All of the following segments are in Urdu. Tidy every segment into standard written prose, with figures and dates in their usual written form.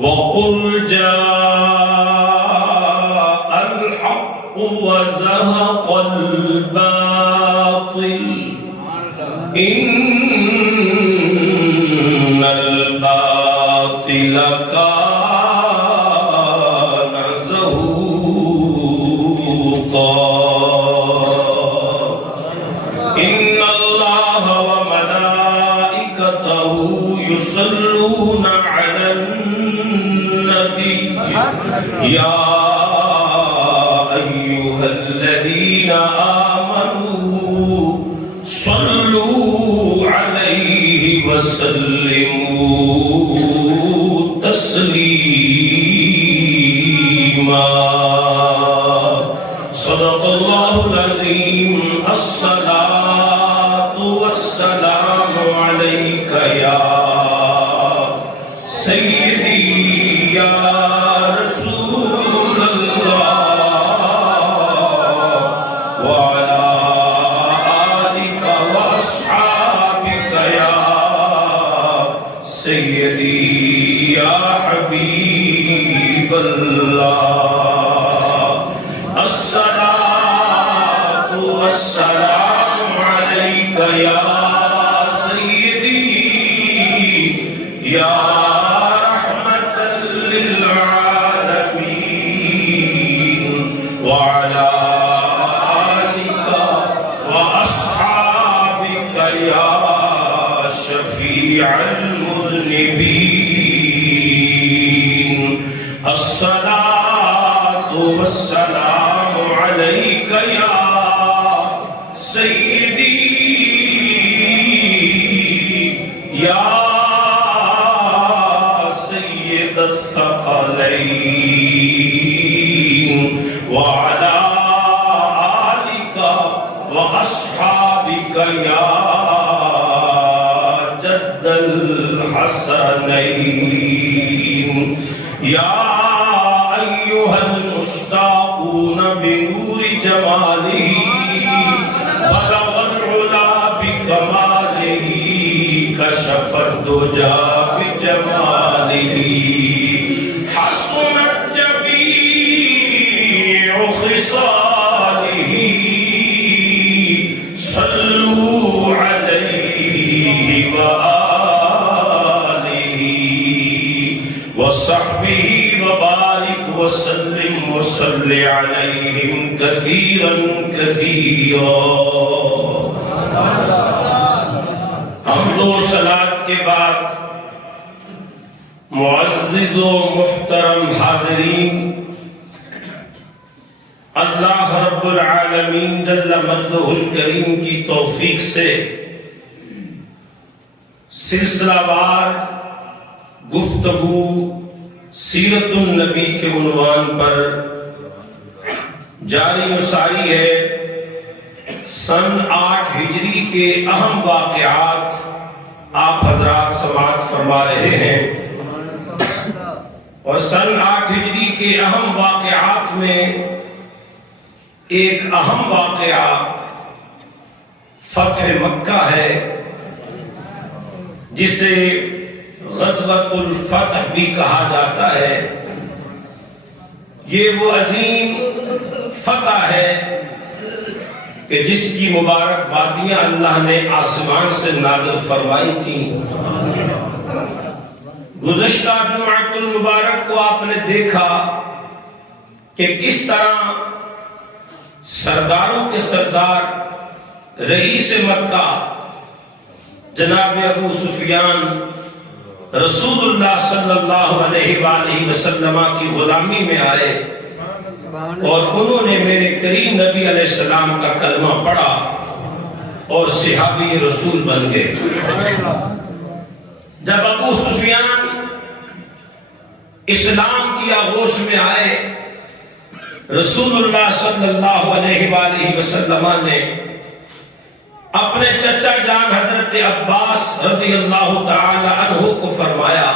وقل جاء الحق وزهق الباطل إن الباطل كان زهوقا إن الله وملائكته يصلون على النبي يا أيها الذين آمنوا صلوا عليه وسلموا تسليما صدق الله العظيم الصلاة والسلام عليك يا سيدي يا رسول الله وعلى آلك وأصحابك يا سيدي يا حبيب الله الصلاة والسلام عليك يا سيدي يا وعلى آلك وأصحابك يا شفيع المذنبين الصلاة والسلام عليك يا سيدي يا سيد الثقلين وعلى آلك وأصحابك يا جد الحسنين يا أيها المشتاقون بنور جماله بلغ العلا بكماله كشف الدجى بجماله حسنت جميع خصاله صلوا عليه وآله وصحبه وبارك وسلم وصل عليهم كثيرا كثيرا حمد و صلاة کے بعد معزز و محترم حاضرین، اللہ رب العالمین جل مجدہ الکریم کی توفیق سے سلسلہ وار گفتگو سیرت النبی کے عنوان پر جاری و ساری ہے۔ سن 8 ہجری کے اہم واقعات آپ حضرات سماعت فرما رہے ہیں، اور سن 8 ہجری کے اہم واقعات میں ایک اہم واقعہ فتح مکہ ہے، جسے غزوۃ الفتح بھی کہا جاتا ہے۔ یہ وہ عظیم فتح ہے کہ جس کی مبارک باتیاں اللہ نے آسمان سے نازل فرمائی تھیں۔ گزشتہ جمعۃ المبارک کو آپ نے دیکھا کہ کس طرح سرداروں کے سردار رئیس مکہ جناب ابو سفیان رسول اللہ صلی اللہ علیہ وآلہ وسلم کی غلامی میں آئے، اور انہوں نے میرے کریم نبی علیہ السلام کا کلمہ پڑھا اور صحابی رسول بن گئے۔ جب ابو سفیان اسلام کی آغوش میں آئے، رسول اللہ صلی اللہ علیہ وآلہ وسلم نے اپنے چچا جان حضرت عباس رضی اللہ تعالی عنہ کو فرمایا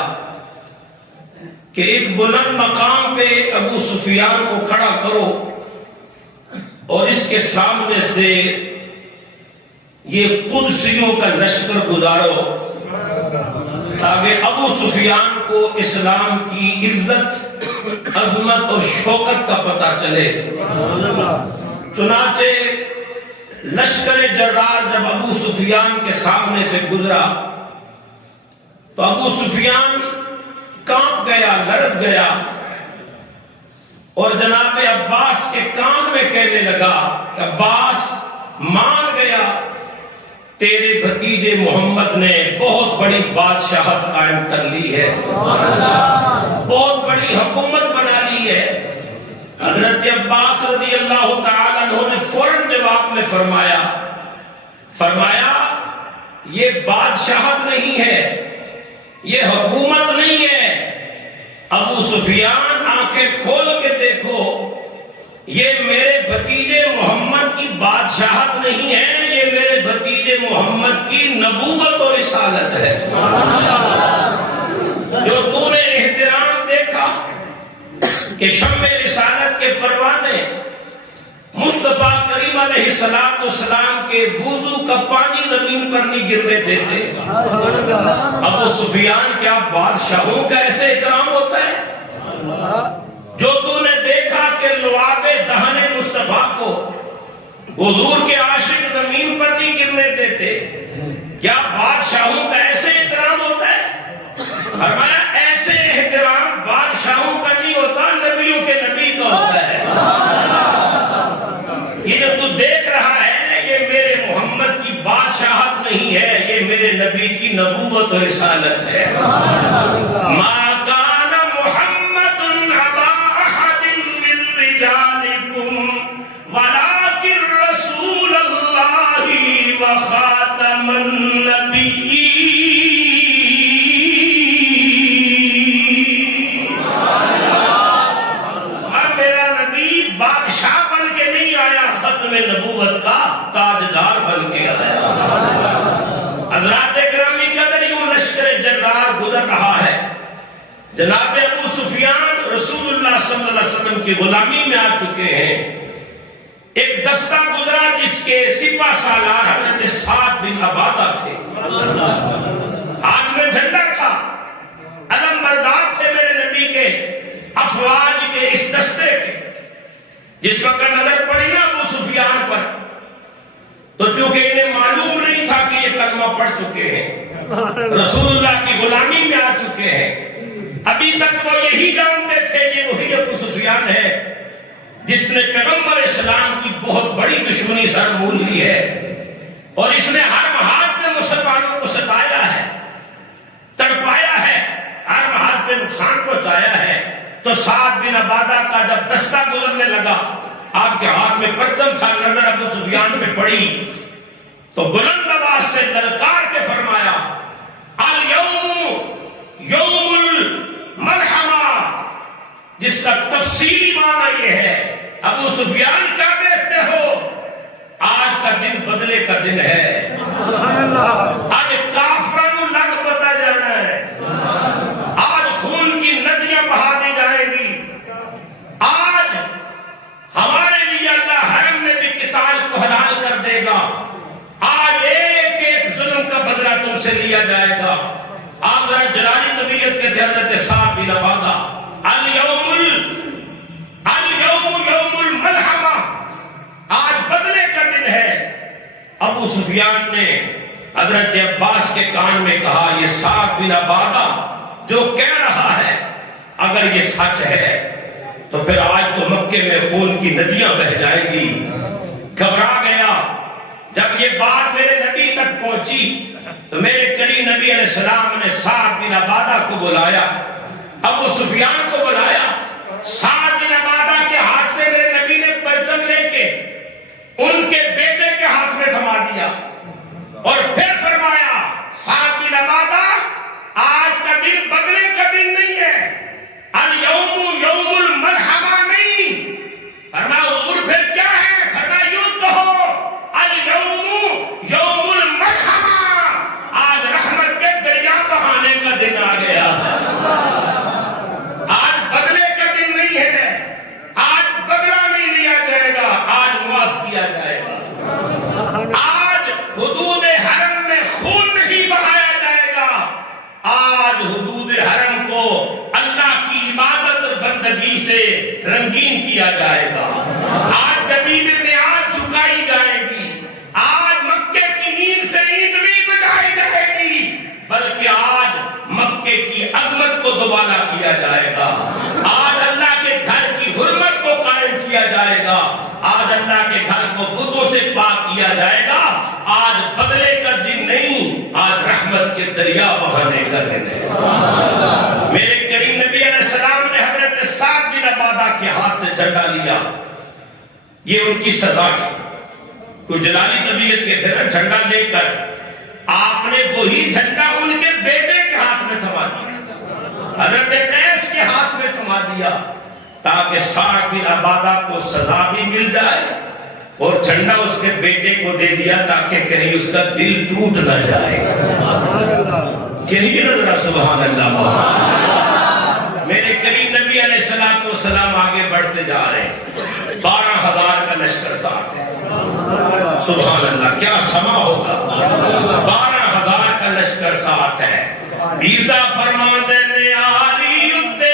کہ ایک بلند مقام پہ ابو سفیان کو کھڑا کرو اور اس کے سامنے سے یہ قدسیوں کا لشکر گزارو۔ تاکہ ابو سفیان کو اسلام کی عزت، عظمت اور شوکت کا پتہ چلے۔ چنانچہ لشکر جرار جب ابو سفیان کے سامنے سے گزرا تو ابو سفیان کانپ گیا، لرز گیا، اور جناب عباس کے کان میں کہنے لگا کہ عباس، مان گیا تیرے بھتیجے محمد نے بہت بڑی بادشاہت قائم کر لی ہے، بہت بڑی حکومت بنا لی ہے۔ حضرت عباس رضی اللہ تعالیٰ عنہ نے فوراً جواب میں فرمایا یہ بادشاہت نہیں ہے، یہ حکومت نہیں ہے۔ ابو سفیان آنکھیں کھول کے دیکھو، یہ میرے بھتیجے محمد کی بادشاہت نہیں ہے، یہ میرے بھتیجے محمد کی نبوت اور رسالت ہے۔ جو تو نے احترام دیکھا کہ شمع رسالت کے پروانے مصطفیٰ کریم علیہ السلام کے وضو کا پانی زمین پر نہیں گرنے دیتے۔ ابو سفیان، کیا بادشاہوں کا ایسے احترام ہوتا ہے؟ جو تو نے دیکھا کہ لعاب دہن مصطفیٰ کو حضور کے عاشق زمین پر نہیں گرنے دیتے، کیا بادشاہوں کا ایسے احترام ہوتا ہے؟ فرمایا ایسے احترام بادشاہوں کا نہیں ہوتا، نبیوں کے نبی کا ہوتا ہے۔ یہ جو تو دیکھ رہا ہے یہ میرے محمد کی بادشاہت نہیں ہے، یہ میرے نبی کی نبوت و رسالت ہے۔ ما کان محمد ابا احد من رجالکم ولکن رسول اللہ وخاتم النبیین۔ نبوت کا تاجدار بن کے آیا۔ حضرات گرامی قدر، یوں لشکر جرار گزر رہا ہے، جناب ابو سفیان رسول اللہ صلی اللہ علیہ وسلم کی غلامی میں آ چکے ہیں۔ ایک دستہ گزرا جس کے سپہ سالار حضرت سعد بن عبادہ تھے، ہاتھ میں جھنڈا تھا، علم بردار تھے میرے نبی کے افواج کے اس دستے کے۔ جس وقت نظر پڑی نا ابو سفیان پر، تو چونکہ انہیں معلوم نہیں تھا کہ یہ کلمہ پڑھ چکے ہیں، رسول اللہ کی غلامی میں آ چکے ہیں، ابھی تک وہ یہی جانتے تھے یہ وہی ابو سفیان ہے جس نے پیغمبر اسلام کی بہت بڑی دشمنی سر مول لی ہے، اور اس نے ہر محاذ میں مسلمانوں کو ستایا ہے، تڑپایا ہے، ہر محاذ میں نقصان پہنچایا ہے۔ تو سعد بن عبادہ کا جب دستہ گزرنے لگا، آپ کے ہاتھ میں پرچم تھا، نظر ابو سفیان پہ پڑی تو بلند آواز سے للکار کے فرمایا، الیوم یوم الملحمہ، جس کا تفصیلی معنی یہ ہے، ابو سفیان کیا دیکھتے ہو، آج کا دن بدلے کا دن ہے، آج کافروں لگ پتا جانا ہے، آج خون کی ندیاں بہا دی جائیں گی، آج ہمارے لیے اللہ حرم میں بھی قتال کو حلال کر دے گا، آج ایک ایک ظلم کا بدلہ تم سے لیا جائے گا۔ آپ ذرا جلالی طبیعت کے تھے حضرت سعد بن عبادہ، اليوم یوم الملحمہ، آج بدلے کا دن ہے۔ ابو سفیان نے حضرت عباس کے کان میں کہا، یہ سعد بن عبادہ جو کہہ رہا ہے اگر یہ سچ ہے تو پھر آج تو مکے میں خون کی ندیاں بہہ جائیں گی۔ گھبرا گیا۔ جب یہ بات میرے نبی تک پہنچی تو میرے کریم نبی علیہ السلام نے سعد بن عبادہ کو بلایا، ابو سفیان کو بلایا۔ سعد بن عبادہ کے ہاتھ سے میرے نبی نے پرچم لے کے ان کے بیٹے کے ہاتھ میں تھما دیا، اور پھر فرمایا، سعد بن عبادہ آج کا دن بدلے کا دن نہیں ہے، الیوم یوم الملحمہ نہیں۔ فرمایا حضور پھر کیا ہے؟ فرمایا یوں کہو، الیوم یوم الملحمہ، آج رحمت کے دریا بہانے کا دن آ گیا، آج بدلے کا دن نہیں ہے، آج بدلہ نہیں لیا جائے گا، آج معاف کیا جائے گا، آج حدود حرم میں خون نہیں بہایا جائے گا، سے رنگین کیا جائے گا، آج زمینیں نیاز جھکائی جائیں گی، آج مکے کی نیند سے نیند نہیں بجائی جائے گی، بلکہ آج مکے کی عظمت کو دوبالا کیا جائے گا، آج اللہ کے گھر کی حرمت کو قائم کیا جائے گا، آج اللہ کے گھر کو بتوں سے پاک کیا جائے گا، آج بدلے کا دن نہیں، آج رحمت کے دریا بہانے کا دن ہے۔ میرے کریم نبی علیہ السلام نے حضرت سعد بن عبادہ کے ہاتھ سے جھنڈا لیا، یہ ان کی سزا تھی، کوئی جلالی طبیعت کے تھے نا، جھنڈا لے کر آپ نے وہی جھنڈا ان کے بیٹے کے ہاتھ میں تھما دیا، حضرت قیس کے ہاتھ میں تھما دیا، تاکہ سعد بن عبادہ کو سزا بھی مل جائے اور جھنڈا اس کے بیٹے کو دے دیا تاکہ کہیں اس کا دل ٹوٹ نہ جائے۔ کہیے نا سبحان اللہ۔ میرے کریم نبی علیہ السلام آگے بڑھتے جا رہے ہیں، 12,000 کا لشکر ساتھ ہے، سبحان اللہ، کیا سما ہوگا، 12,000 کا لشکر ساتھ ہے، عیسیٰ فرمان دینے آری اتنے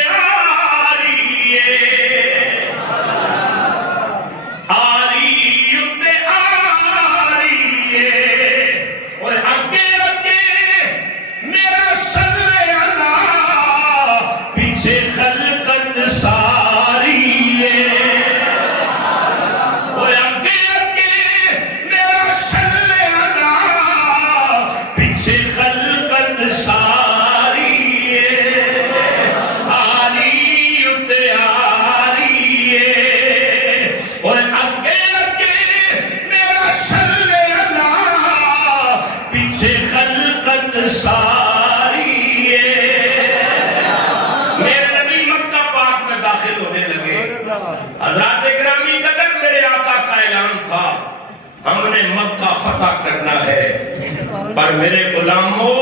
کرنا ہے، پر میرے غلاموں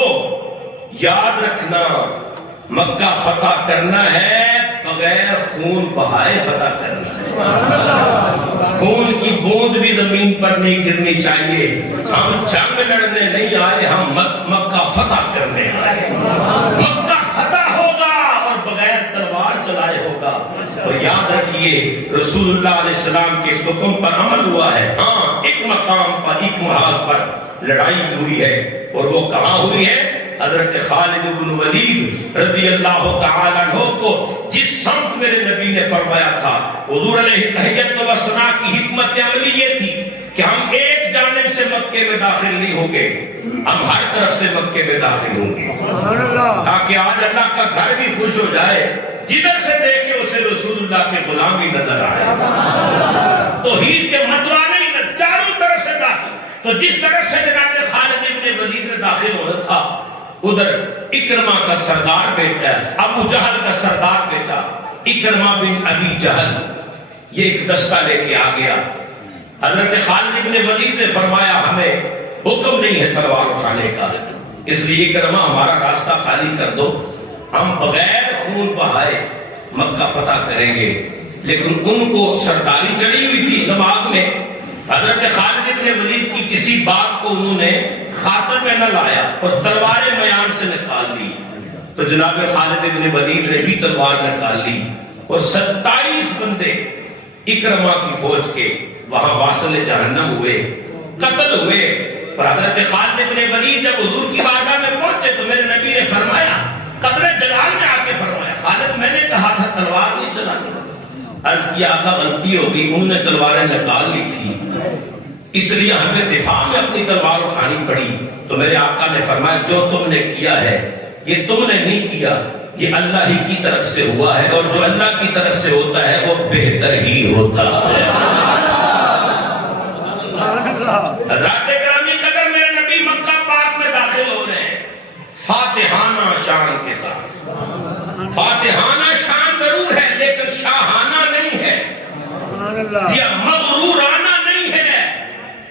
یاد رکھنا، مکہ فتح کرنا ہے بغیر خون بہائے فتح کرنا ہے، خون کی بوند بھی زمین پر نہیں گرنی چاہیے، ہم جنگ لڑنے نہیں آئے، ہم مکہ فتح کرنے آئے، مکہ فتح ہوگا اور بغیر تلوار چلائے ہوگا۔ اور یاد رکھیے رسول اللہ علیہ السلام کے اس حکم پر عمل ہوا ہے، ہاں ایک مقام پر، ایک محاذ پر لڑائی ہوئی ہے، اور وہ کہاں ہوئی ہے؟ حضرت خالد بن ولید رضی اللہ تعالیٰ عنہ کو جس سمت میرے نبی نے فرمایا تھا، حضور علیہ تحیت و ثنا کی حکمت عملی یہ تھی کہ ہم ایک جانب سے مکے میں داخل نہیں ہوں گے، ہم ہر طرف سے مکے میں داخل ہوں گے، تاکہ آج اللہ کا گھر بھی خوش ہو جائے، جدھر سے دیکھے اسے رسول اللہ کے غلام ہی نظر آئے، توحید کے متوانے ہی چاروں طرف سے داخل۔ تو جس طرف سے جناب خالد ابن ولید نے داخل ہونا تھا، ادھر اکرمہ کا سردار بیٹا، ابو جہل کا سردار بیٹا اکرمہ بن ابی جہل، یہ ایک دستہ لے کے آ گیا۔ حضرت خالد ابن ولید نے فرمایا ہمیں حکم نہیں ہے تلوار اٹھانے کا، اس لیے اکرمہ ہمارا راستہ خالی کر دو، ہم بغیر خون بہائے مکہ فتح کریں گے۔ لیکن ان کو سرداری چڑھی ہوئی تھی دماغ میں، حضرت خالد ابن ولید کی کسی بات کو انہوں نے خاطر میں نہ لایا اور تلوار میان سے نکال لی، تو جناب خالد ابن ولید نے بھی تلوار نکال لی، اور 27 بندے اکرمہ کی فوج کے وہاں واصل جہنم ہوئے، قتل ہوئے۔ اور حضرت خالد ابن ولید جب حضور کی بارگاہ میں پہنچے تو میرے نبی نے فرمایا، قدر جلال میں آ کے فرمایا، خالد میں نے کہا تھا تلوار نہیں چلانی، عرض کیا آقا غلطی ہوگی، انہوں نے تلواریں نکال لی تھی، اس لیے ہمیں دفاع میں اپنی تلوار اٹھانی پڑی۔ تو میرے آقا نے فرمایا جو تم نے کیا ہے یہ تم نے نہیں کیا، یہ اللہ ہی کی طرف سے ہوا ہے، اور جو اللہ کی طرف سے ہوتا ہے وہ بہتر ہی ہوتا ہے۔ حضرات گرامی قدر میرے نبی مکہ پاک میں داخل ہو رہے ہیں فاتحانہ شان کے ساتھ۔ فاتحانہ شان ضرور ہے لیکن شاہانہ نہیں ہے، یا مغرورانہ نہیں ہے،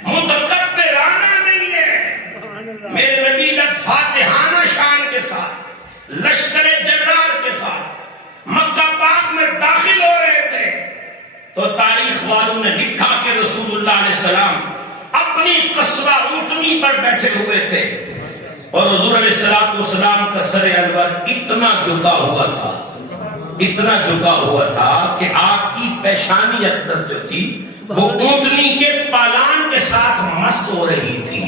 متکبرانہ نہیں ہے۔ میرے نبی جب فاتحانہ شان کے ساتھ، لشکر جرار کے ساتھ مکہ پاک میں داخل ہو رہے تھے تو تاریخ والوں نے لکھا کہ رسول اللہ علیہ السلام اپنی قصبہ اونٹنی پر بیٹھے ہوئے تھے، اور حضور علیہ السلام کا سر انور اتنا جھکا ہوا تھا اتنا جھکا ہوا تھا کہ آپ کی پیشانی اقدس جو تھی وہ اونٹنی کے پالان کے ساتھ مس ہو رہی تھی.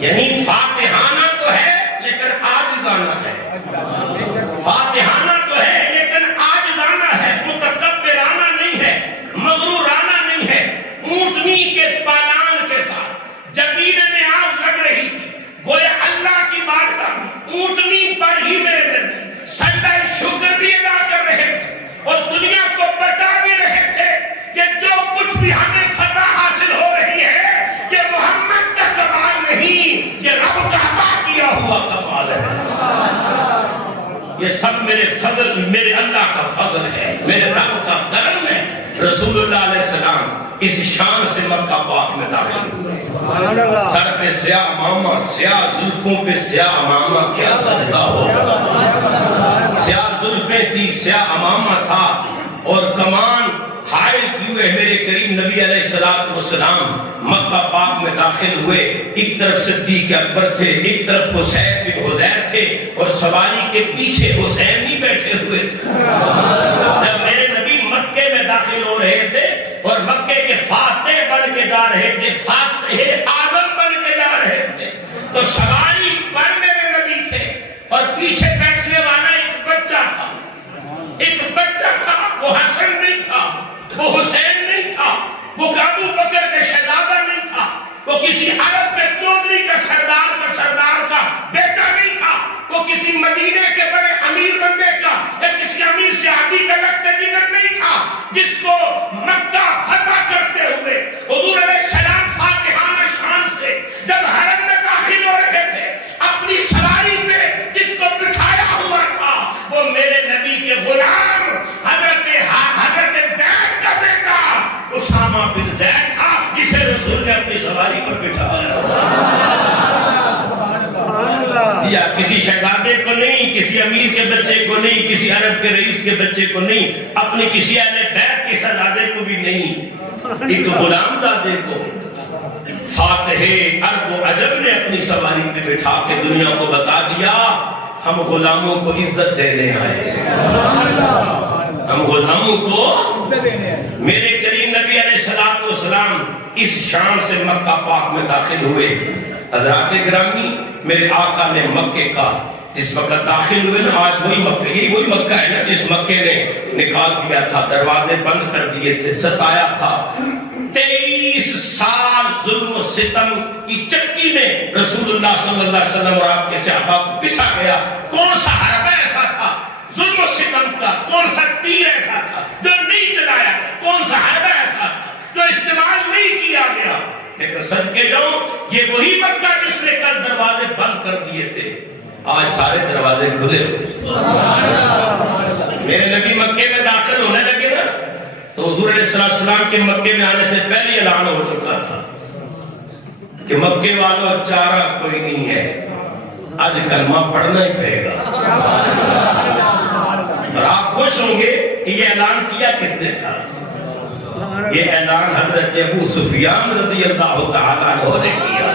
یعنی فاتحانہ تو ہے لیکن عاجزانہ ہے. فاتحانہ تو ہے لیکن عاجزانہ ہے، متکبرانہ نہیں ہے، مغرورانہ نہیں ہے. اونٹنی کے پالان کے ساتھ جبین نیاز لگ رہی تھی، گویا اللہ کی بارگاہ میں اونٹنی پر ہی میرے نبی سجدہ شکر بھی ادا کر رہے تھے اور دنیا کو بتا بھی رہے تھے کہ جو کچھ بھی ہمیں فتح حاصل ہو رہی ہے یہ محمد کا کمال نہیں، یہ رب کا عطا کیا ہوا کمال ہے. یہ سب میرے فضل، میرے اللہ کا فضل ہے، میرے رب کا کرم ہے. رسول اللہ علیہ السلام اس شان سے مکہ پاک میں داخل ہوئے. سر پہ سیاہ امامہ، سیاہ زلفوں پہ سیاہ امامہ، کیا سجدہ ہوگا. سیاہ زلفیں تھی، سیاہ امامہ تھا اور کمان حائل کیے ہوئے میرے کریم نبی علیہ السلام مکہ پاک میں داخل ہوئے. ایک طرف صدیق اکبر تھے، ایک طرف حسین بن حذیر تھے اور سواری کے پیچھے حسین بھی بیٹھے ہوئے تھے. جب میرے نبی مکے میں داخل ہو رہے تھے اور مکے کے فاتح بن کے جا رہے تھے، فاتح اعظم بن کے جا رہے تھے، تو سواری پر میرے نبی تھے اور پیچھے بیٹھنے والا ایک بچہ تھا. ایک بچہ تھا، وہ حسن نہیں تھا، وہ حسین نہیں تھا، وہ ابو بکر کے شہزادہ نہیں تھا، وہ کسی عرب کے چودھری کا سردار کا بیٹا نہیں تھا، وہ کسی مدینے کے بڑے امیر بندے کا یا کسی امیر صحابی کا لخت جگر نہیں تھا جس کو مکہ فتح کرتے ہوئے حضور علیہ السلام فاتحانہ شان سے جب حرم میں داخل ہو رہے تھے اپنی سواری پہ جس کو بٹھایا ہوا تھا وہ میرے نبی کے غلام حضرت زید کا بیٹا اسامہ بن زید تھا جسے رسول نے اپنی سواری پر بٹھایا. یا کسی شہزادے کو نہیں، کسی امیر کے بچے کو نہیں، کسی عرب کے رئیس کے بچے کو نہیں، اپنے کسی اہل بیت کے شہزادے کو بھی نہیں، ایک غلام زادے کو فاتح عرب و عجم نے اپنی سواری پہ بٹھا کے دنیا کو بتا دیا ہم غلاموں کو عزت دینے آئے ہیں. ہم غلاموں کو میرے کریم نبی علیہ السلام اس شان سے مکہ پاک میں داخل ہوئے. حضرات گرامی، میرے آقا نے مکے کا جس وقت داخل ہوئے نا، آج وہی مکہ، یہی وہی مکہ ہے نا جس مکے نے نکال دیا تھا، دروازے بند کر دیے تھے، ستایا تھا. 23 سال ظلم و ستم کی چکی میں رسول اللہ صلی اللہ علیہ وسلم اور آپ کے صحابہ کو پسا گیا. کون سا حربہ ایسا تھا ظلم و ستم کا، کون سا تیر ایسا تھا جو نہیں چلایا گیا، کون سا حربہ ایسا تھا جو استعمال نہیں کیا گیا. لیکن صدقے جاؤں یہ وہی مکہ جس نے کل دروازے بند کر دیے تھے آج سارے دروازے کھلے ہوئے. میرے نبی مکے میں داخل ہونے لگے نا تو حضور علیہ السلام کے مکے میں آنے سے پہلے اعلان ہو چکا تھا کہ مکے والوں چارہ کوئی نہیں ہے، آج کلمہ پڑھنا ہی پڑے گا. اور آپ خوش ہوں گے کہ یہ اعلان کیا کس نے تھا؟ یہ اعلان حضرت ابو سفیان رضی اللہ تعالیٰ عنہ نے کیا.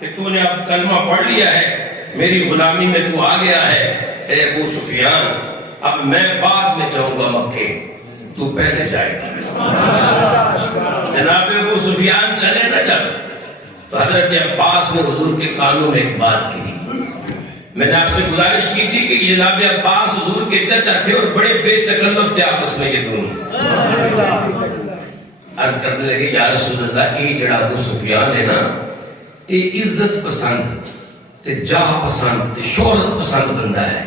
کہ تو نے اب کلمہ پڑھ لیا ہے، میری غلامی میں تو آ گیا ہے، اے ابو سفیان اب میں بعد میں جاؤں گا مکے، تو پہلے جائے گا. جناب ابو سفیان چلے نہ جب تو حضرت عباس نے حضور کے کانوں میں ایک بات کہی. میں نے آپ سے گزارش کی تھی کہ جناب عباس حضور کے چچا تھے اور بڑے بے تکلف تھے آپس میں یہ دونوں. عرض کرنے لگے یا رسول اللہ یہ جڑا ابو سفیان ہے نا یہ عزت پسند تے جاہ پسند تے شہرت پسند بندہ ہے،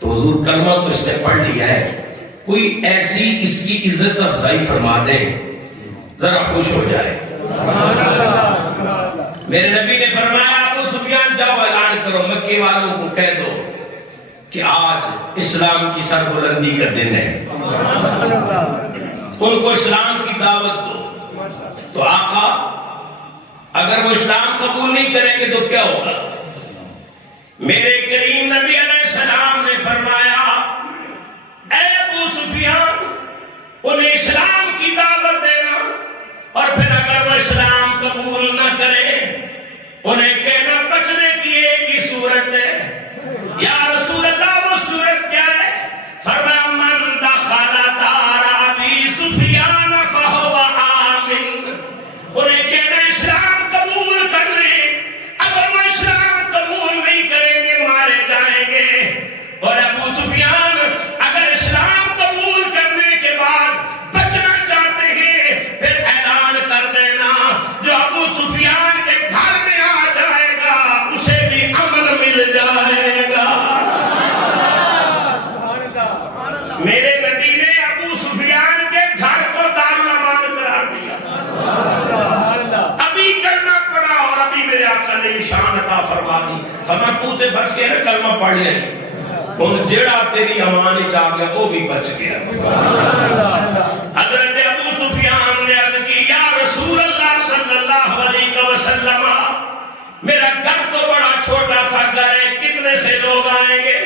تو حضور کلمہ تو اس نے پڑھ لیا ہے، کوئی ایسی اس کی عزت افزائی فرما دے ذرا خوش ہو جائے. میرے نبی نے فرمایا ابو سفیان جاؤ اعلان کرو، مکے والوں کو کہہ دو کہ آج اسلام کی سربلندی کا دن ہے، ان کو اسلام کی دعوت دو۔ تو آقا اگر وہ اسلام قبول نہیں کریں گے تو کیا ہوگا؟ میرے کریم نبی علیہ السلام نے فرمایا اے ابو سفیان انہیں اسلام کی دعوت دینا، اور پھر اگر وہ اسلام قبول نہ کرے انہیں کہنا بچنے کی ایک ہی صورت ہے۔ یا رسول اللہ وہ صورت کیا ہے؟ فرمایا من دخل دار ابی سفیان فہو آمن۔ انہیں کہنا اسلام قبول کر لیں، اگر وہ اسلام قبول نہیں کریں گے مارے جائیں گے۔ اور ابو سفیان اگر اسلام قبول کرنے کے بعد بچنا چاہتے ہیں پھر اعلان کر دینا جو ابو سفیان کے گھر میں آ جائے گا اسے بھی امن مل جائے گا۔ میرے نبی نے ابو سفیان کے گھر کو دارالامان قرار دیا، ابھی کلمہ پڑھا اور ابھی میرے آقا نے نشان عطا فرما دی۔ فرمایا تو تے بچ کے نہ کلمہ پڑھ لے، ان جڑا تیری امان وچ آ گیا وہ بھی بچ گیا۔ حضرت ابو سفیان نے عرض کی یا رسول اللہ صلی اللہ علیہ وسلم میرا گھر تو بڑا چھوٹا سا گھر ہے، کتنے سے لوگ آئیں گے؟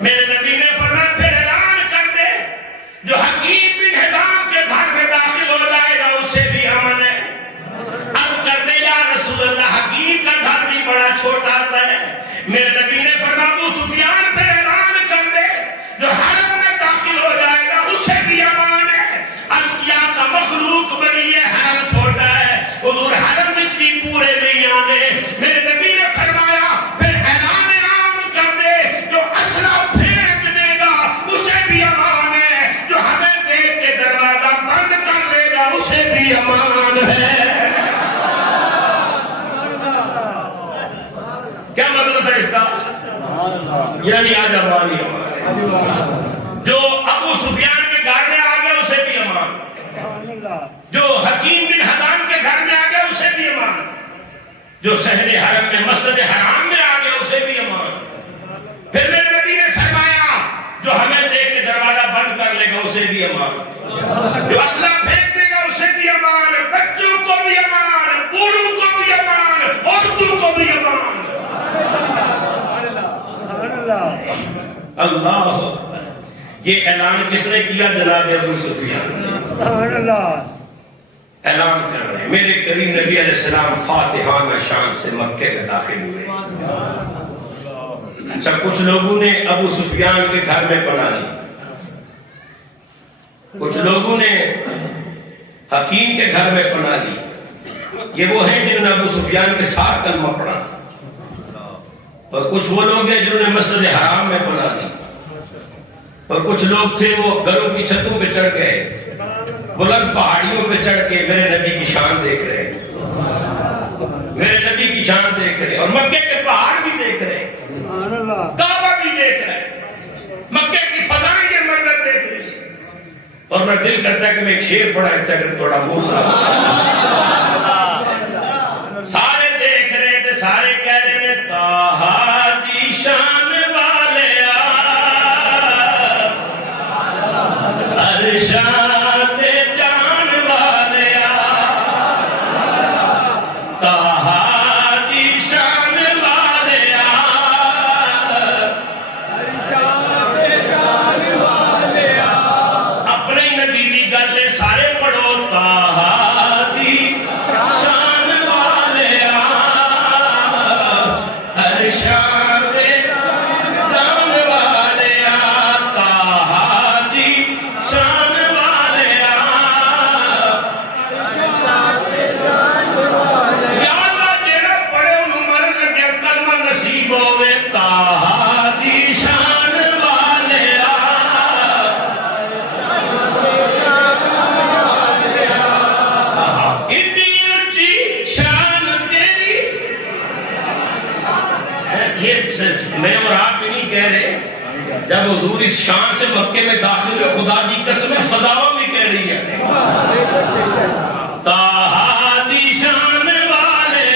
میرے نبی نے فرمایا پھر اعلان کر دے جو حکیم بن حزام کے گھر میں داخل ہو جائے گا اسے بھی امن ہے۔ اب کر دے یا رسول اللہ حکیم کا گھر بھی بڑا چھوٹا سا ہے۔ میرے نبی نے فرمایا ابو سفیان پھر اعلان کر دے جو حرم میں داخل ہو جائے گا اسے بھی امان ہے۔ انبیاء کا مخلوق بنی ہے، حرم چھوٹا ہے، حضور حرم میں بھی پورے نہیں آنے۔ میرے نبی نے فرمایا پھر اعلان عام کر دے جو اسلحہ پھینک دے گا اسے بھی امان ہے، جو ہمیں دیکھ کے دروازہ بند کر لے گا اسے بھی امان ہے۔ کیا مطلب ہے اس کا؟ یعنی آج امان ہی امان ہے۔ جو ابو سفیان کے گھر میں آ گیا اسے بھی امان، جو حکیم بن حزام کے گھر میں آ گیا اسے بھی امان، جو صحن حرم میں مسجد حرام میں آ گیا اسے بھی امان۔ پھر میرے نبی نے فرمایا جو ہمیں دیکھ کے دروازہ بند کر لے گا اسے بھی امان، جو اسلحہ پھینک دے گا اسے بھی امان، بچوں کو بھی امان، بوڑھوں کو بھی امان، عورتوں کو بھی امان۔ اللہ، یہ اعلان کس نے کیا؟ جناب ابو سفیان اعلان کر رہے ہیں۔ میرے کریم نبی علیہ السلام فاتحانہ شان سے مکے میں داخل ہوئے۔ اچھا کچھ لوگوں نے ابو سفیان کے گھر میں پناہ لی، کچھ لوگوں نے حکیم کے گھر میں پناہ لی۔ یہ وہ ہیں جنہوں نے ابو سفیان کے ساتھ کلمہ پڑھا، اور کچھ وہ لوگ ہیں جنہوں نے مسجد حرام میں پناہ لی، اور کچھ لوگ تھے وہ گھروں کی چھتوں پہ چڑھ گئے، بلند پہاڑیوں پہ چڑھ کے میرے نبی کی شان دیکھ رہے، میرے نبی کی شان دیکھ رہے، اور مکے کے پہاڑ بھی دیکھ رہے، کعبہ بھی دیکھ رہے، مکے کی فضائیں یہ منظر دیکھ رہی ہے۔ اور میں دل کرتا ہے کہ میں ایک شعر پڑھا تھا کہ تھوڑا موسیٰ سارے دیکھ رہے تھے، سارے کہہ رہے تھے طٰہٰ دی شان والے ارشاد جان والے طٰہٰ دی شان والے ارشاد جان والے اپنے نبی دی گل سارے پڑھو طٰہٰ دی شان والے ارشاد جان والے طٰہٰ دی شان والے یا اللہ جیڑا پڑھے انہوں مرن لگے کلمہ نصیب ہوئے طٰہٰ دی شان والے اتنی اونچی شان تیری۔ یہ میں اور آپ بھی نہیں کہہ رہے، جب حضور اس شان سے مکے میں داخل ہوئے خدا دی قسم فضاؤں بھی کہہ رہی ہے طٰہٰ دی شان والے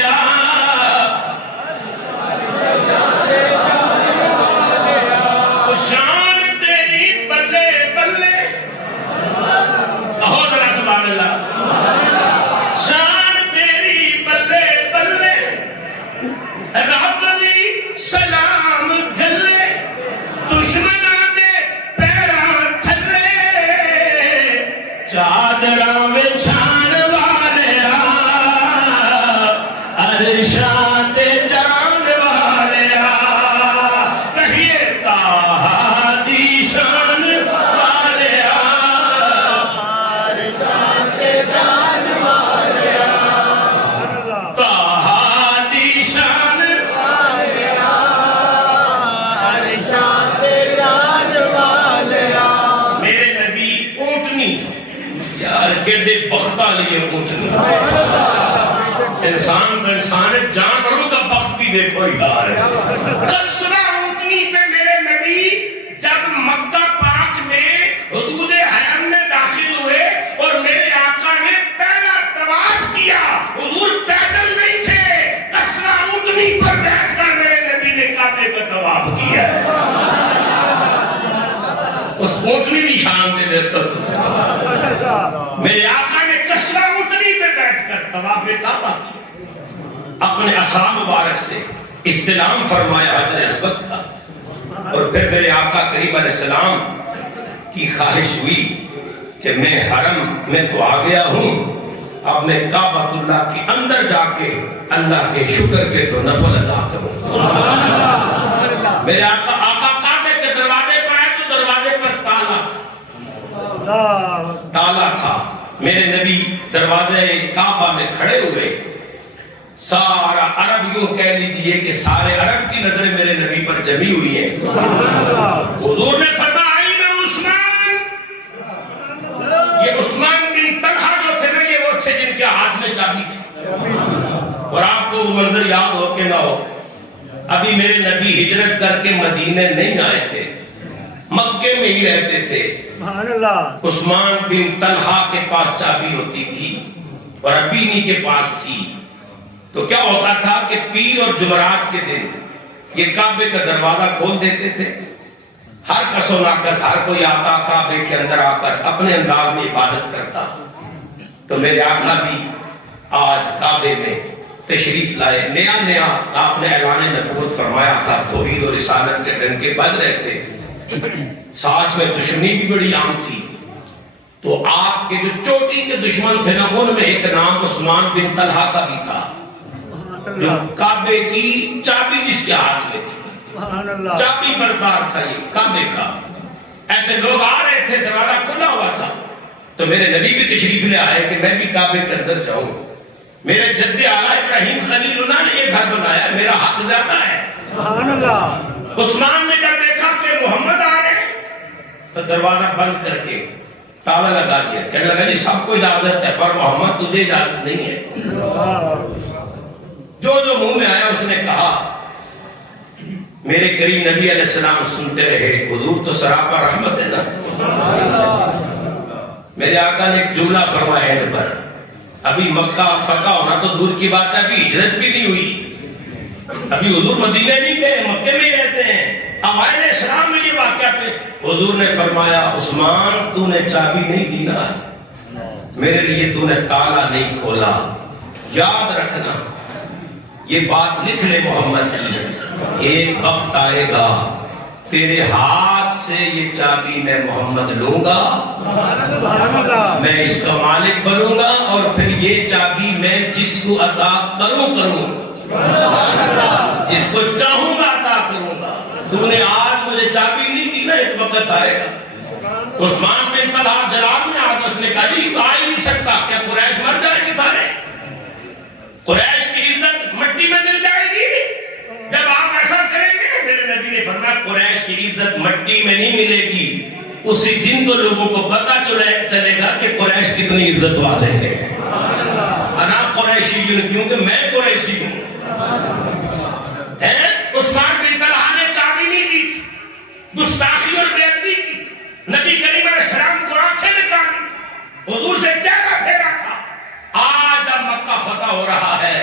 صدقے دے بختہ لیے اونٹنی. انسان تو انسان ہے، جانوروں کا بخت بھی دیکھو یار. کسرا اونٹنی پہ میرے نبی جب مکہ پاک میں حدود حرم میں داخل ہوئے اور میرے آقا نے پہلا طواف کیا، حضور پیدل نہیں تھے، کسرا اونٹنی پر بیٹھ کر میرے نبی نے کعبے کا طواف کیا. اس اونٹنی کی شان دے دیکھو. میرے آقا نے کسرا اونٹنی پہ بیٹھ کر طواف کعبہ کیا، اپنے عصا مبارک سے استلام فرمایا حجر اسود کا. اور پھر میرے آقا کریم علیہ السلام کی خواہش ہوئی کہ میں حرم میں تو آ گیا ہوں، اب میں کعبۃ اللہ کے اندر جا کے اللہ کے شکر کے تو نفل ادا کروں. میرے آقا کعبے کے دروازے پر آئے تو دروازے پر تالا تھا. میرے نبی دروازے کعبہ میں کھڑے ہوئے. سارا عرب، یوں کہہ لیجئے کہ سارے عرب کی نظریں میرے نبی پر جمی ہوئی ہیں. حضور نے فرمایا آئین عثمان. یہ عثمان بن طلحہ جو تھے نا، یہ وہ تھے جن کے ہاتھ میں چابی تھی. اور آپ کو وہ منظر یاد ہو کہ نہ ہو، ابھی میرے نبی ہجرت کر کے مدینے نہیں آئے تھے، مکے میں ہی رہتے تھے. عثمان بن طلحہ کے پاس چابی ہوتی تھی اور ابی انہی کے پاس تھی. تو کیا ہوتا تھا کہ پیر اور جمعرات کے دن یہ کعبے کا دروازہ کھول دیتے تھے. ہر کس و ناکس ہر کوئی آتا کعبے کے اندر آ کر اپنے انداز میں عبادت کرتا. تو میرے آقا بھی آج کعبے میں تشریف لائے. نیا آپ نے اعلان نبوت فرمایا تھا، توحید اور رسالت کے ڈنکے بج رہے تھے، ساتھ میں دشمنی بھی بڑی عام تھی. تو آپ کے جو چوٹی کے دشمن تھے نا، ان میں ایک نام عثمان بن طلحہ کا بھی تھا، جو کعبے کی چابی جس کے ہاتھ میں تھی، چابی بردار تھا یہ کعبے کا. ایسے لوگ آ رہے تھے، دروازہ کھلا ہوا تھا. تو میرے نبی بھی تشریف لے آئے کہ میں بھی کعبے کے اندر جاؤں. میرے جد اعلیٰ ابراہیم خلیل اللہ نے یہ گھر بنایا، میرا حق زیادہ ہے. عثمان نے جب دیکھا کہ محمد آ رہے ہیں تو دروازہ بند کر کے تالا لگا دیا. کہنے لگا جی سب کو اجازت ہے پر محمد تجھے اجازت نہیں ہے. جو منہ میں آیا اس نے کہا. میرے کریم نبی علیہ السلام سنتے رہے. حضور تو سراپا رحمت ہے نا. میرے آقا نے ایک جملہ فرمایا ہے پر ابھی مکہ فتح ہونا تو دور کی بات ہے، ابھی ہجرت بھی نہیں ہوئی، ابھی حضور مدینے نہیں گئے، مکے میں ہی رہتے ہیں. اوائل اسلام میں یہ واقعہ پہ حضور نے فرمایا عثمان تو نے چابی نہیں دی نا، میرے لیے تو نے تالا نہیں کھولا. یاد رکھنا، یہ بات لکھ لے محمد کی، ایک وقت آئے گا تیرے ہاتھ سے یہ چابی میں محمد لوں گا، میں اس کا مالک بنوں گا اور پھر یہ چابی میں جس کو عطا کروں جس کو چاہوں گا عطا کروں گا. تو نے آج مجھے چابی نہیں دی نا، ایک وقت آئے گا. عثمان بن طلحہ جلال میں آگا، اس نے کہا جی آ ہی نہیں سکتا، کیا قریش مر جائے گے سارے؟ قریش کی عزت مٹی میں مل جائے گی جب آپ ایسا کریں گے؟ میرے نبی نے فرمایا قریش کی عزت مٹی میں نہیں ملے گی، اسی دن تو لوگوں کو پتا چلے گا کہ قریش کتنی عزت والے ہیں. انا قریشی کیونکہ میں قریشی ہوں. عثمان بن طلحہ نے چابی نہیں دی تھی، گستاخی اور بے ادبی کی تھی. نبی کریم علیہ السلام کو آنکھیں نکالی تھی، حضور سے چہرہ پھیرا تھا. آج اب مکہ فتح ہو رہا ہے،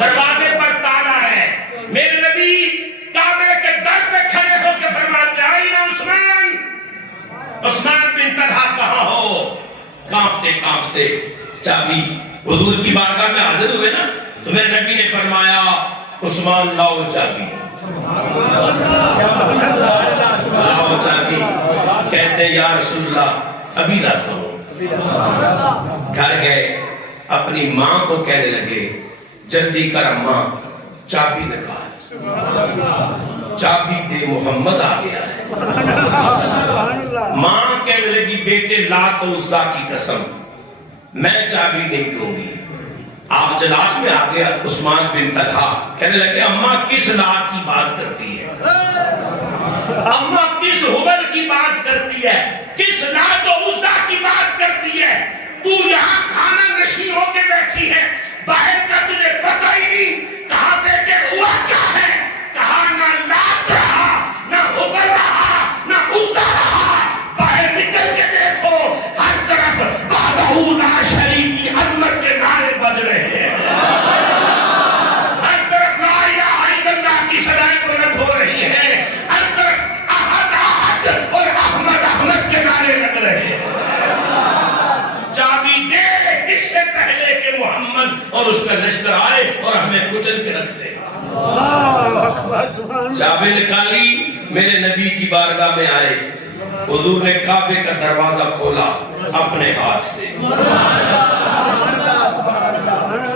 دروازے پر تالا ہے. میرے نبی کعبے کے در پہ کھڑے ہو کے فرماتے آئین عثمان. عثمان بن طلحہ کہاں ہو؟ کانپتے کانپتے چابی حضور کی بارگاہ میں حاضر ہوئے نا، تو میرے نبی نے فرمایا عثمان لاؤ چابی، لاؤ چابی. کہتے یا رسول اللہ ابھی لاتا ہوں. گھر گئے، اپنی ماں کو کہنے لگے جلدی کر اماں چابی نکال، چابی دے محمد آ گیا ہے. ماں کہنے لگی بیٹے لات و عزا کی قسم میں چابی نہیں دوں گی. آپ جلال میں آ گیا. عثمان بن طلحہ کہنے لگے اماں کس لات کی بات کرتی ہے، اماں کس حبل کی بات کرتی ہے، کس لات و عزا کی بات کرتی ہے؟ تو چابی نکالی، میرے نبی کی بارگاہ میں آئے، حضور نے کعبے کا دروازہ کھولا اپنے ہاتھ سے،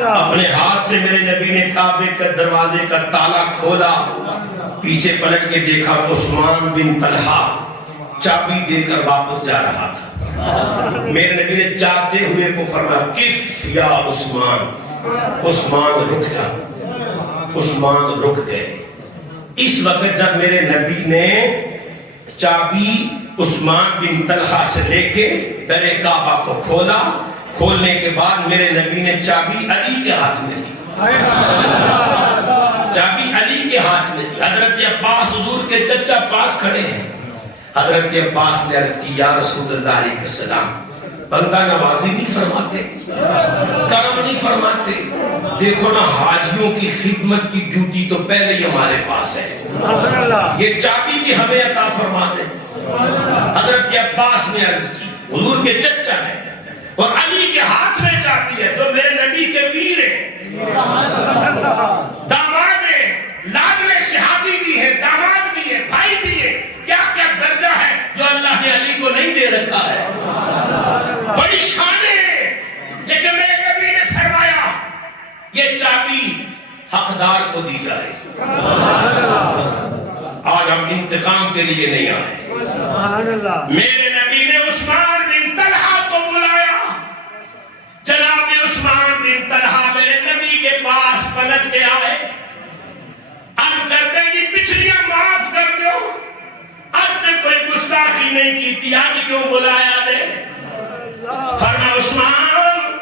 اپنے ہاتھ سے میرے نبی نے کعبے کا دروازے کا تالا کھولا، پیچھے پلٹ کے دیکھا عثمان بن طلحہ چابی دے کر واپس جا رہا تھا۔ میرے نبی نے جاتے ہوئے کو فرمایا کف یا عثمان، عثمان رک جا، عثمان رک گئے۔ اس وقت جب میرے نبی نے چابی عثمان بن طلحہ سے لے کے در کعبہ کو کھولا، کھولنے کے بعد میرے نبی نے چابی علی کے ہاتھ میں دی، چابی علی کے ہاتھ میں دی۔ حضرت عباس حضور کے چچا پاس کھڑے ہیں، حضرت عباس نے عرض کی یا رسول اللہ علیہ السلام، بندہ نوازی نہیں فرماتے، کرم نہیں فرماتے، دیکھو نا حاجیوں کی خدمت کی ڈیوٹی تو پہلے ہی ہمارے پاس ہے، یہ چابی بھی ہمیں عطا فرما دے۔ حضرت عباس نے عرض کی حضور کے چچا ہے اور علی کے ہاتھ میں چابی ہے جو میرے نبی کے ویر ہیں، داماد ہیں، لاڈلے صحابی بھی ہے، داماد بھی ہے، بھائی بھی ہے، کیا کیا درجہ ہے جو اللہ نے علی کو نہیں دے رکھا ہے، بڑی شان ہے۔ لیکن میرے نبی نے فرمایا یہ چابی حقدار کو دی جائے، آج ہم انتقام کے لیے نہیں آئے۔ میرے نبی نے عثمان بن طلحہ کو بلایا، جناب عثمان بن طلحہ میرے نبی کے پاس پلٹ کے آئے، عرض کرتے ہیں کہ پچھلیاں معاف کر دو، آج تک کوئی گستاخی نہیں کی تھی، آج کیوں بلایا نے؟ فرمایا عثمان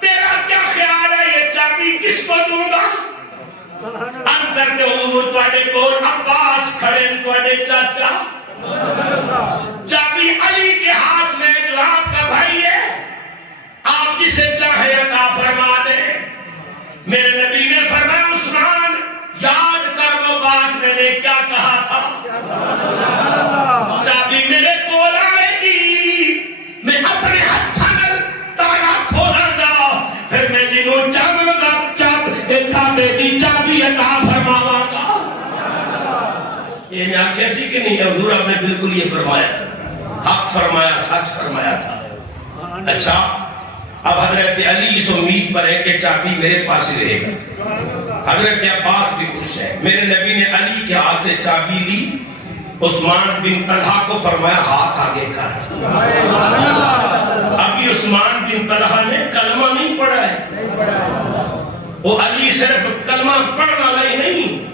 تیرا کیا خیال ہے یہ چابی کس کو دوں گا؟ عرض کرتے حضور تواڈے کول عباس کھڑے تواڈے چاچا، چابی علی کے ہاتھ میں جو آپ کا بھائی ہے، آپ جسے چاہے عطا فرما دیں۔ میرے نبی نے فرمایا عثمان یاد کر وہ بات میں نے کیا کہا تھا، چابی میرے کول آئے گی، میں اپنے ہاتھاں نال تالا کھولاں گا، پھر میں جنوں چاہاں گا کعبے دی چابی عطا فرماواں گا۔ یہ میں آنکھ ایسی کہ نہیں ہے، حضور آپ نے بالکل یہ فرمایا تھا، حق فرمایا، سچ فرمایا تھا۔ اچھا اب حضرت علی اس امید پر ہے کہ چابی میرے پاس ہی رہے گا، حضرت عباس بھی خوش ہے۔ میرے نبی نے علی کے ہاتھ سے چابی لی، عثمان بن طلحہ کو فرمایا ہاتھ آگے کر۔ ابھی عثمان بن طلحہ نے کلمہ نہیں پڑھا ہے، وہ علی صرف کلمہ پڑھنا ہی نہیں،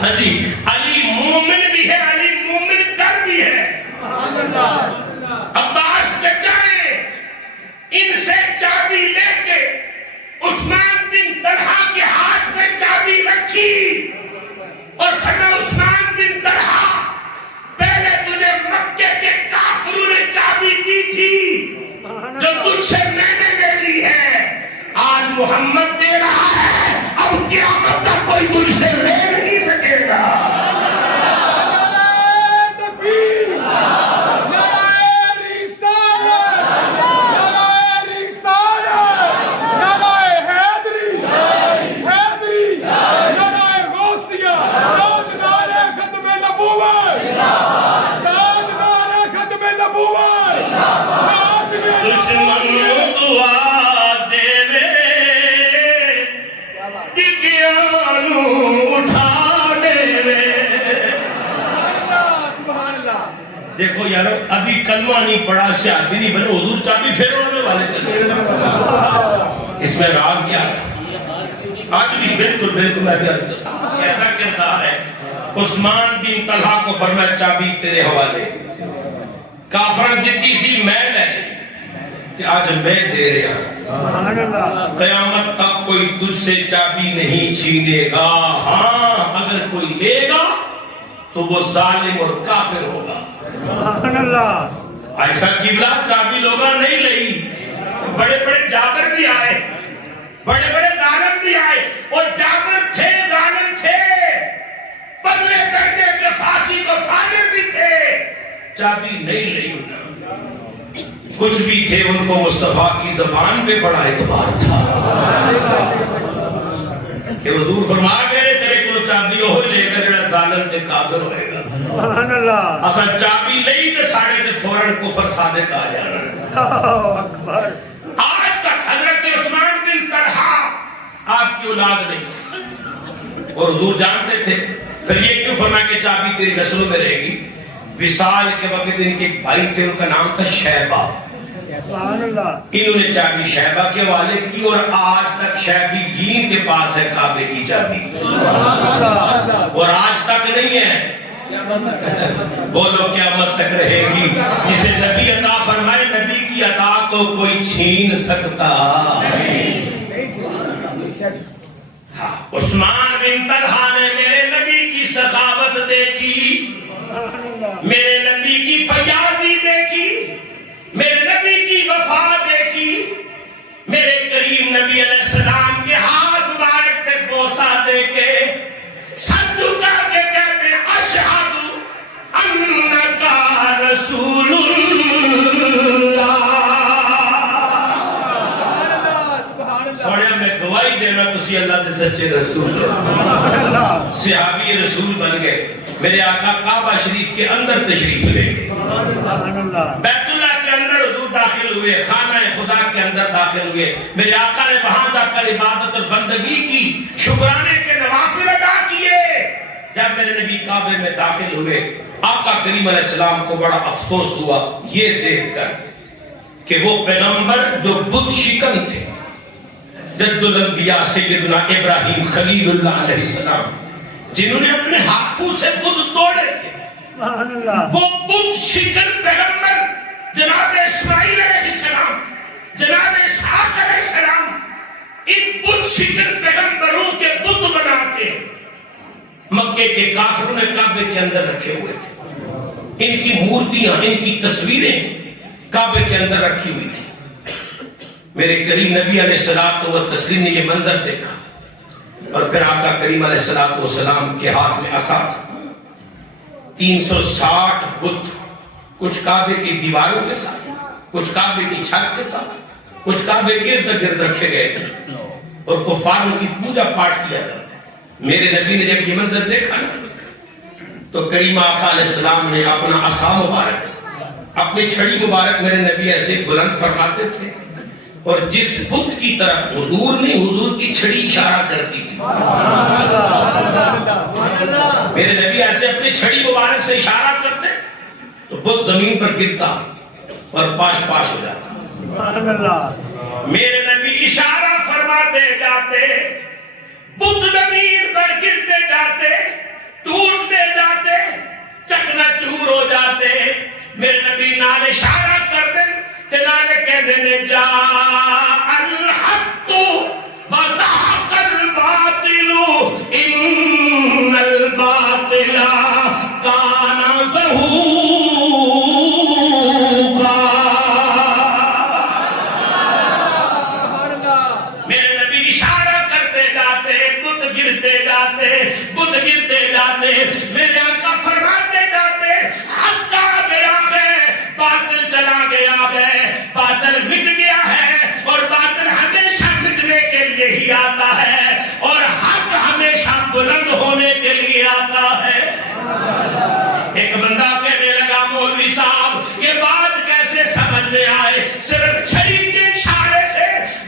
ہاں جی علی مومن بھی ہے، علی مومن کر بھی ہے۔ عباس کے چاہے ان سے چابی لے کے عثمان بن طلحہ کے ہاتھ میں چابی رکھی اور فرمایا عثمان بن طلحہ پہلے تجھے مکے کے کافروں نے چابی دی تھی جو تجھ سے میں نے لے لی ہے، آج محمد دے رہا ہے، اب قیامت تک کوئی تجھ سے لے نہیں سکے گا۔ دیکھو یارو ابھی کلمہ نہیں پڑھا، شہادی نہیں بنے، حضور چابی پھیروانے والے کلمہ، اس میں راز کیا تھا؟ آج بھی بالکل میں بھی عرض کرتا ایسا کردار ہے۔ عثمان بن طلحہ کو فرمایا چابی تیرے حوالے، کافران دیتی سی میں لے لی، آج میں دے رہا، قیامت تک کوئی تجھ سے چابی نہیں چھینے گا، ہاں اگر کوئی لے گا تو وہ ظالم اور کافر ہوگا۔ ایسا قبلہ چابی لوگاں نہیں لئی، بڑے بڑے جابر بھی آئے، بڑے بڑے ظالم بھی آئے، اور جابر تھے، ظالم تھے، پرلے درجے کے فاسی کو فاجر بھی تھے، چابی نہیں لئی انہوں، کچھ بھی تھے، ان کو مصطفیٰ کی زبان پہ بڑا اعتبار تھا کہ حضور فرما گئے تیرے کو چابی ہوئی لے کر ظالم تے کافر ہوئے گا. سبحان اللہ. اصل چابی لئی تے ساڑے تے فوراً کفر صادق آ جانا. اللہ اکبر. آج تک حضرت عثمان بن طلحہ آپ کی اولاد نہیں تھی اور حضور جانتے تھے. پھر یہ کیوں فرمایا کہ چابی تیری نسلوں میں رہے گی؟ وصال کے وقت ان کے بھائی تھے، ان کا نام تھا شیبہ. سبحان اللہ. انہوں نے چابی شیبہ کے حوالے کی اور آج تک شیبیین کے پاس ہے کعبے کی چابی. اور آج تک نہیں ہے. بولو قیامت تک رہے گی. جسے نبی عطا فرمائے، نبی کی عطا تو کوئی چھین سکتا. عثمان بن طلحہ نے میرے نبی کی سخاوت دیکھی، میرے نبی کی فیاضی دیکھی، میرے نبی کی وفا دیکھی. میرے کریم نبی علیہ السلام کے ہاتھ مبارک پہ بوسہ دے کے سر جھکا کے کہتے ہیں اشہد انکا رسول اللہ. سوڑیا میں گواہی دینا تسی اللہ دے سچے رسول اللہ. صحابی رسول بن گئے. میرے آقا کعبہ شریف کے اندر تشریف لے گئے. بیت اللہ کے اندر حضور داخل ہوئے، خانہ خدا کے اندر داخل ہوئے. میرے آقا نے وہاں جا کر عبادت اور بندگی کی، شکرانے کے نوافل ادا کیے. جب میرے نبی کعبے میں داخل ہوئے، آقا کریم علیہ السلام کو بڑا افسوس ہوا یہ دیکھ کر کہ وہ پیغمبر جو بت شکن تھے، جد الانبیاء سیدنا ابراہیم خلیل اللہ علیہ السلام، جنہوں نے اپنے ہاتھوں سے بت توڑے تھے، وہ بت شکن پیغمبر جناب اسماعیل علیہ السلام، جناب اسحاق علیہ السلام، ان بت شکن پیغمبروں کے بت بنا کے مکے کے کافروں نے کعبے کے اندر رکھے ہوئے تھے. ان کی مورتیاں، ان کی تصویریں کعبے کے اندر رکھی ہوئی تھی. میرے کریم نبی علیہ الصلوۃ والتسلیم نے یہ منظر دیکھا اور پھر آقا کریم علیہ السلام کے ہاتھ میں عصا تھا. 360 بت، کچھ کعبے کی دیواروں کے ساتھ، کچھ کعبے کی چھت کے ساتھ، کچھ کعبے گرد گرد رکھے گئے تھے اور کفاروں کی پوجا پاٹ کیا کرتے. میرے نبی نے جب یہ منظر دیکھا نا تو کریم آقا علیہ السلام نے اپنا عصا مبارک، اپنی چھڑی مبارک میرے نبی ایسے بلند فرماتے تھے اور جس بت کی طرف حضور نہیں، حضور کی چھڑی اشارہ کرتی تھی. میرے نبی ایسے اپنی چھڑی مبارک سے اشارہ کرتے تو بت زمین پر گرتا اور پاش پاش ہو جاتا. میرے نبی اشارہ فرماتے جاتے، بت زمین پر گرتے جاتے، ٹوٹتے جاتے، چکنا چور ہو جاتے. میرے نبی نال اشارہ کرتے تے نالے کہہ دینے جا الحق وزهق الباطل ان الباطل كان زهوقا. میرے نبی اشارہ کرتے جاتے، بت گرتے جاتے، بت گرتے جاتے. میرے آقا فرماتے جاتے حق آ گیا ہے، باطل چلا گیا ہے، باطل مٹ گیا ہے اور باطل ہمیشہ مٹنے کے لیے ہی آتا ہے اور حق ہمیشہ بلند ہونے کے لیے آتا ہے. ایک بندہ کہنے لگا مولوی صاحب یہ بات کیسے سمجھ میں آئے، صرف چھری کے اشارے سے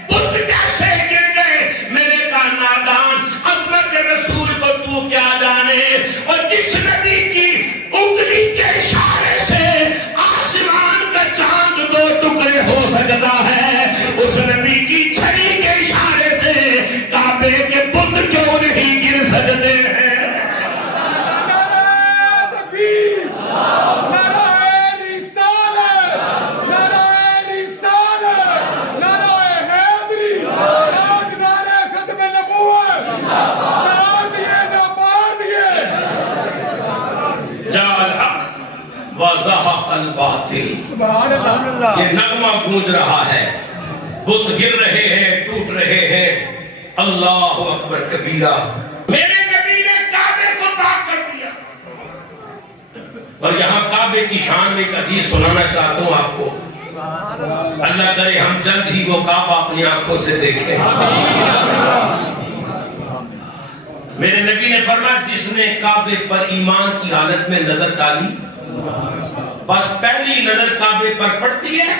بت کیسے گر گئے؟ میں نے کہا نادان، عظمت رسول کو تو کیا جانے. اور جس نبی کی انگلی کے اشارے سے آسمان کا چاند دو ٹکڑے ہو سکتا ہے، اس نبی کی چھری کے اشارے سے کعبے کے بت کیوں نہیں گر سکتے ہیں؟ وَزَهَقَ الْبَاطِلُ. یہ نغمہ گونج رہا ہے، بت گر رہے ہیں، ٹوٹ رہے ہیں. اللہ اکبر کبیرہ. میرے نبی نے کعبے کو پاک کر دیا. اور یہاں کعبے کی شان میں ایک حدیث سنانا چاہتا ہوں آپ کو. اللہ کرے ہم جلد ہی وہ کعبہ اپنی آنکھوں سے دیکھیں. میرے نبی نے فرمایا جس نے کعبے پر ایمان کی حالت میں نظر ڈالی بس پہلی نظر کعبے پر پڑتی ہے،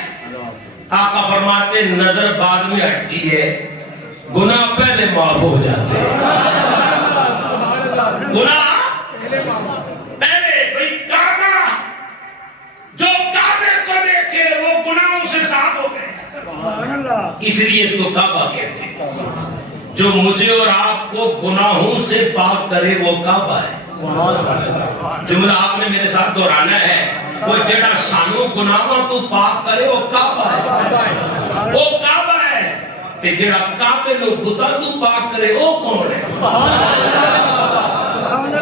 آقا فرماتے نظر بعد میں ہٹتی ہے، گناہ پہلے معاف ہو جاتے ہیں۔ گناہ پہلے، بھئی کعبہ جو کعبے کو دیکھے وہ گناہوں سے صاف ہو گئے، سبحان اللہ، اس لیے اس کو کعبہ کہتے ہیں۔ جو مجھے اور آپ کو گناہوں سے پاک کرے وہ کعبہ ہے۔ جملہ آپ نے میرے ساتھ دہرانا ہے، وہ جڑا سانو گناہوں تو پاک کرے وہ کعبہ ہے، وہ کعبہ ہے، تے جڑا کعبے نو بتاں تو پاک کرے وہ کون ہے؟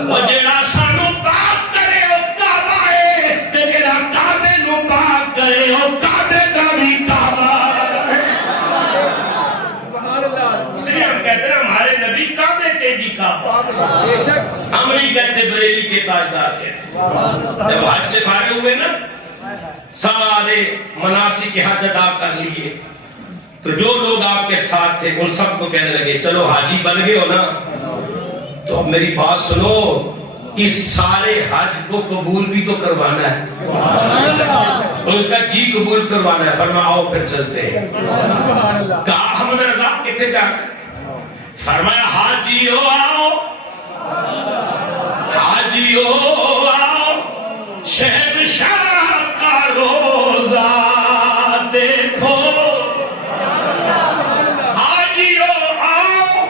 وہ جڑا سانو پاک کرے وہ کعبہ ہے، تے جڑا کعبے نو پاک کرے وہ کعبے دا بھی کعبہ ہے۔ اس لیے ہم کہتے ہیں ہمارے نبی کعبے کے بھی کعبہ، ہم نہیں کہتے بریلی کے تاجدار کہتے۔ جب حج سے فارغ ہوئے نا، سارے مناسک حج ادا کر لیے، تو جو لوگ آپ کے ساتھ تھے ان سب کو کہنے لگے چلو حاجی بن گئے ہو نا، تو اب میری بات سنو، اس سارے حج کو قبول بھی تو کروانا ہے۔ ان کا جی قبول کروانا ہے، فرمایا آؤ پھر چلتے ہیں۔ کہا احمد رضا کتنے جانا ہے؟ فرمایا حاجیو آؤ، حاجیو آؤ، شہنشاہ کا روزہ دیکھو، حاجیو آؤ،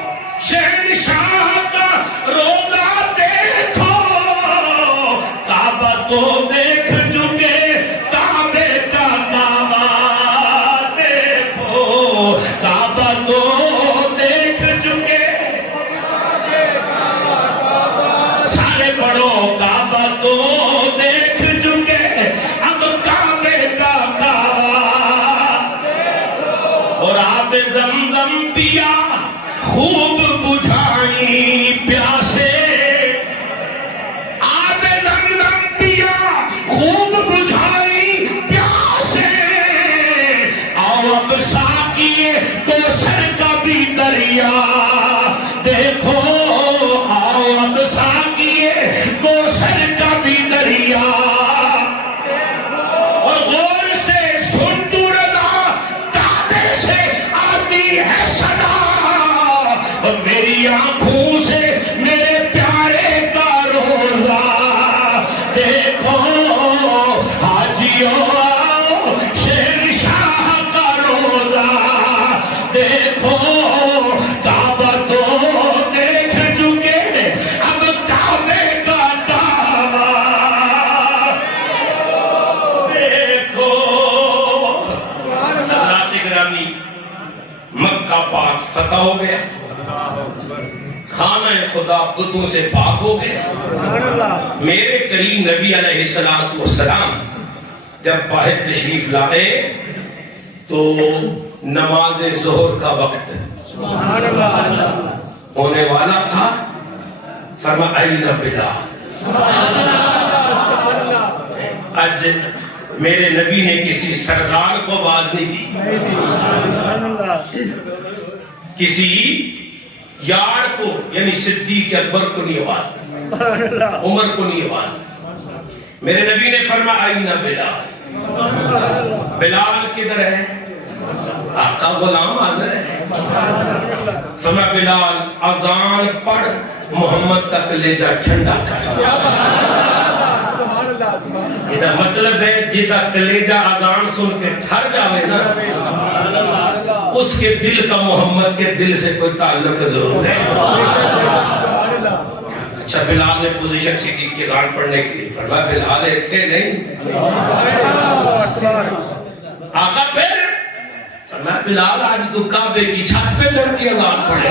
شہنشاہ کا روزہ دیکھو، کعبہ تو دیکھ چکے، کعبے کا کعبہ دیکھو، کعبہ تو دیکھ چکے، سارے پڑھو، کعبہ تو دیکھ چکے، اب کعبے کا کعبہ، اور آب زمزم پیا خوب بجھائی پیاسے، آب زمزم پیا خوب بجھائی پیاسے، آؤ اب ساقیے کوثر کا بھی دریا دیکھو، آؤ اب ساقیے کوثر کا بھی دریا، اور غور سے سن تو رضا کعبے سے آتی ہے صدا، اور میری آنکھوں سے میرے پیارے کا روزہ دیکھو، حاجیو آؤ، شہنشاہ کا روزہ دیکھو، کعبہ تو دیکھ چکے، اب کعبے کا کعبہ دیکھو۔ حضرات گرامی، مکہ پاک فتح ہو گیا، خانہ خدا بتوں سے پاک ہو گیا۔ سبحان اللہ، میرے کریم نبی علیہ السلام جب باہر تشریف لائے تو نماز ظہر کا وقت سبحان اللہ، ہونے والا تھا، فرمایا این بلال۔ آج میرے نبی نے کسی سردار کو آواز نہیں دی، سبحان اللہ، کسی یار کو یعنی صدیق اکبر کو نہیں آواز دی، سبحان اللہ، عمر کو نہیں آواز دی۔ میرے نبی نے فرمایا این بلال، بلال کدھر ہے؟ آقا غلام حاضر ہے۔ فرمایا بلال اذان پڑھ، محمد کا کلیجہ ٹھنڈا کر۔ یہ مطلب ہے جیتا کلیجہ اذان سن کے ٹھر جاوے نا، اس کے دل کا محمد کے دل سے کوئی تعلق ضرور ہے۔ اچھا بلال نے پوزیشن سیدھی کی اذان پڑھنے کے لیے فرمایا بلال تھے نہیں، آقا پھر فرمایا بلال آج تو کعبے کی چھت پہ چڑھ کے اذان پڑھے۔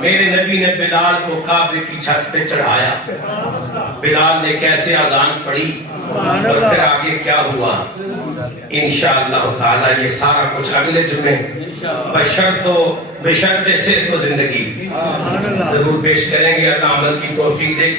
میرے نبی نے بلال کو کعبے کی چھت پہ چڑھایا، بلال نے کیسے اذان پڑھی اور پھر آگے کیا ہوا، انشاءاللہ تعالی یہ سارا کچھ اگلے جمعے بشرط سے تو زندگی ضرور پیش کریں گے۔ اللہ عمل کی توفیق دے۔